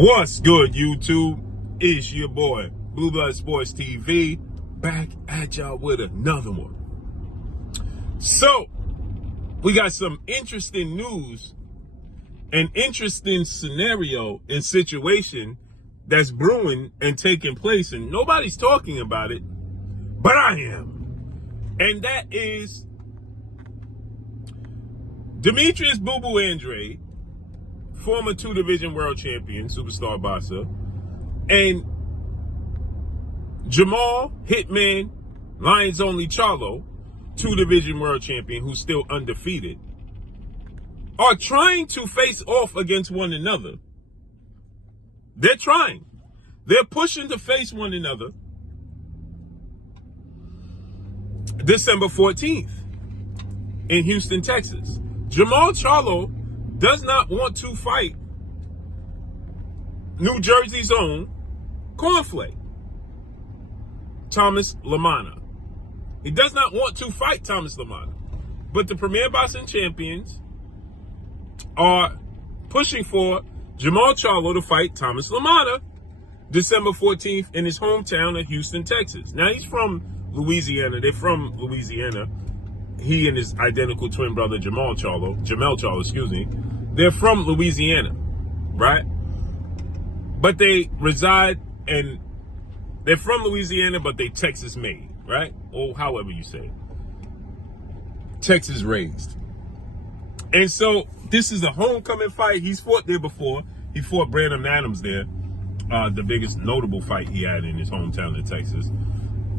What's good, YouTube? It's your boy, Blue Blood Sports TV, back at y'all with another one. So, we got some interesting news, an interesting scenario and situation that's brewing and taking place, and nobody's talking about it, but I am. And that is Demetrius Boo-Boo Andrade, former 2-division world champion, superstar boxer, and Jermall, Hitman, Lions Only Charlo, 2-division world champion who's still undefeated, are trying to face off against one another. They're trying. They're pushing to face one another December 14th in Houston, Texas. Jermall Charlo does not want to fight New Jersey's own Cornflake, Thomas LaManna. He does not want to fight Thomas LaManna. But the Premier Boxing Champions are pushing for Jermall Charlo to fight Thomas LaManna December 14th in his hometown of Houston, Texas. Now, he's from Louisiana. They're from Louisiana. He and his identical twin brother, Jermall Charlo, excuse me. They're from Louisiana, right? But they reside and they're from Louisiana, but they Texas made, right? Or however you say it. Texas raised. And so this is a homecoming fight. He's fought there before. He fought Brandon Adams there, the biggest notable fight he had in his hometown in Texas,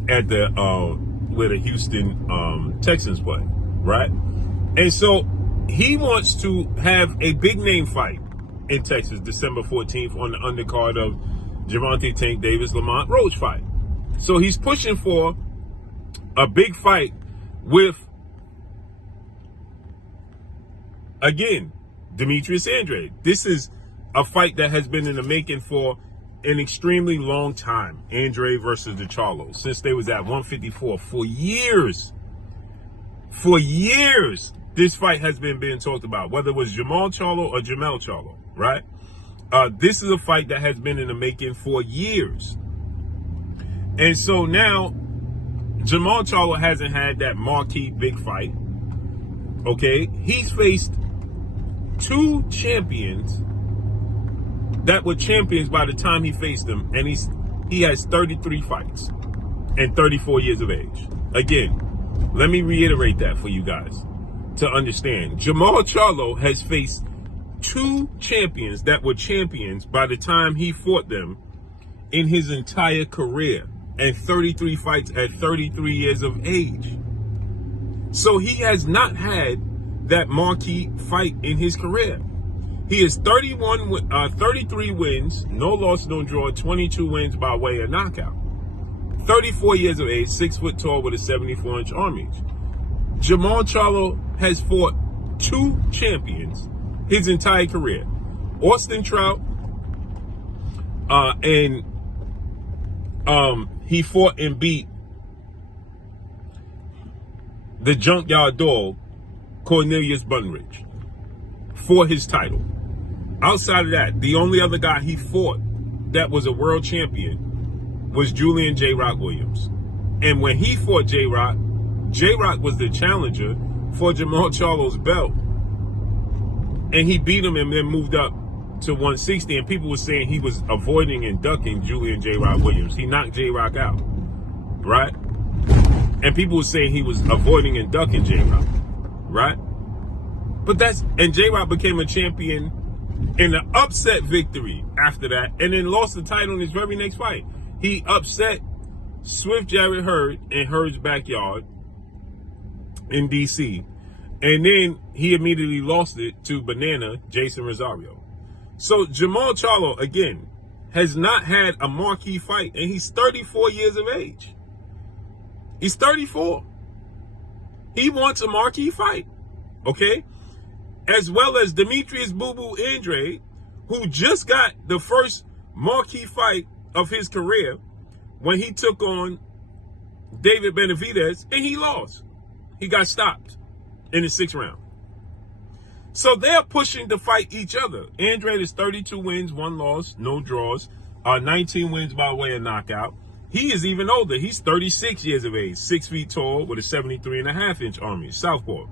at the where the Houston Texans play, right? And so he wants to have a big name fight in Texas December 14th on the undercard of Gervonta Tank Davis Lamont Roach fight. So he's pushing for a big fight with, again, Demetrius Andrade. This is a fight that has been in the making for an extremely long time. Andrade versus the Charlo, since they was at 154 for years. For years, this fight has been being talked about, whether it was Jermall Charlo or Jermall Charlo, right? This is a fight that has been in the making for years. And so now, Jermall Charlo hasn't had that marquee big fight, okay? He's faced two champions that were champions by the time he faced them, and he has 33 fights and 34 years of age. Again, let me reiterate that for you guys to understand. Jermall Charlo has faced two champions that were champions by the time he fought them in his entire career, and 33 fights at 33 years of age. So he has not had that marquee fight in his career. He has 33 wins, no loss, no draw, 22 wins by way of knockout. 34 years of age, 6 foot tall with a 74-inch arm reach. Jermall Charlo has fought two champions his entire career. Austin Trout, and he fought and beat the Junkyard Dog, Cornelius Bunridge, for his title. Outside of that, the only other guy he fought that was a world champion was Julian J. Rock Williams. And when he fought J. Rock was the challenger for Jermall Charlo's belt. And he beat him and then moved up to 160. And people were saying he was avoiding and ducking Julian J. Rock Williams. He knocked J. Rock out, right? And people were saying he was avoiding and ducking J. Rock, right? And J. Rock became a champion in an upset victory after that, and then lost the title in his very next fight. He upset Swift Jarrett Hurd in Hurd's backyard in D.C., and then he immediately lost it to Banana Jason Rosario. So Jermall Charlo, again, has not had a marquee fight, and he's 34 years of age. He's 34. He wants a marquee fight, okay? As well as Demetrius Boo-Boo Andrade, who just got the first marquee fight of his career when he took on David Benavidez, and he lost. He got stopped in the 6th round. So they're pushing to fight each other. Andrade is 32 wins, 1 loss, no draws, 19 wins by way of knockout. He is even older. He's 36 years of age, 6 feet tall with a 73.5-inch arm, southpaw.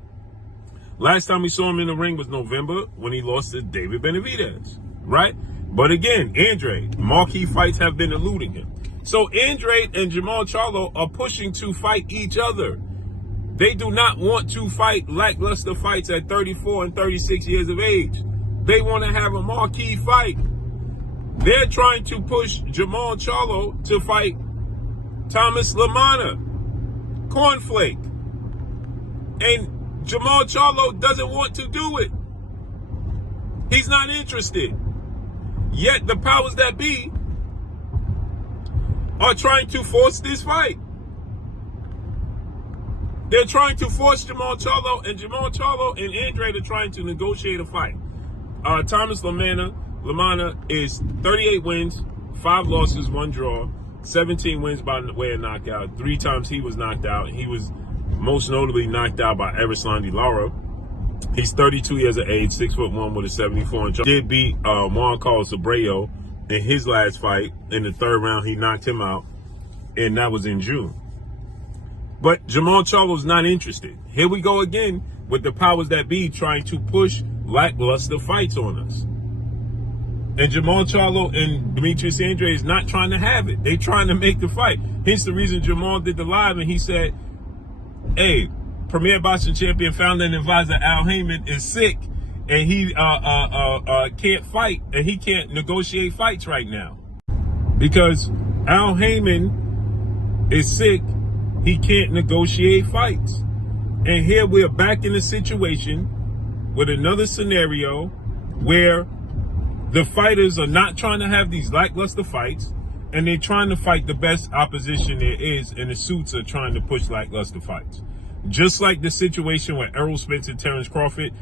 Last time we saw him in the ring was November when he lost to David Benavidez, right? But again, Andrade, marquee fights have been eluding him. So Andrade and Jermall Charlo are pushing to fight each other. They do not want to fight lackluster fights at 34 and 36 years of age. They want to have a marquee fight. They're trying to push Jermall Charlo to fight Thomas LaManna, Cornflake. And Jermall Charlo doesn't want to do it. He's not interested. Yet the powers that be are trying to force this fight. They're trying to force Jermall Charlo and Andrade are trying to negotiate a fight. Thomas LaManna is 38 wins, 5 losses, 1 draw, 17 wins by way of knockout. 3 times he was knocked out. He was most notably knocked out by Erislandy Lara. He's 32 years of age, 6'1" with a 74-inch. Did beat Juan Carlos Abreu in his last fight. In the 3rd round, he knocked him out, and that was in June. But Jermall Charlo's not interested. Here we go again with the powers that be trying to push lackluster fights on us. And Jermall Charlo and Demetrius Andrade is not trying to have it. They're trying to make the fight. Hence the reason Jermall did the live and he said, hey, Premier Boxing Champion, founder and advisor Al Heyman is sick and he can't fight and he can't negotiate fights right now. Because Al Heyman is sick, he can't negotiate fights. And here we're back in a situation with another scenario where the fighters are not trying to have these lackluster fights and they're trying to fight the best opposition there is, and the suits are trying to push lackluster fights. Just like the situation with Errol Spence and Terrence Crawford,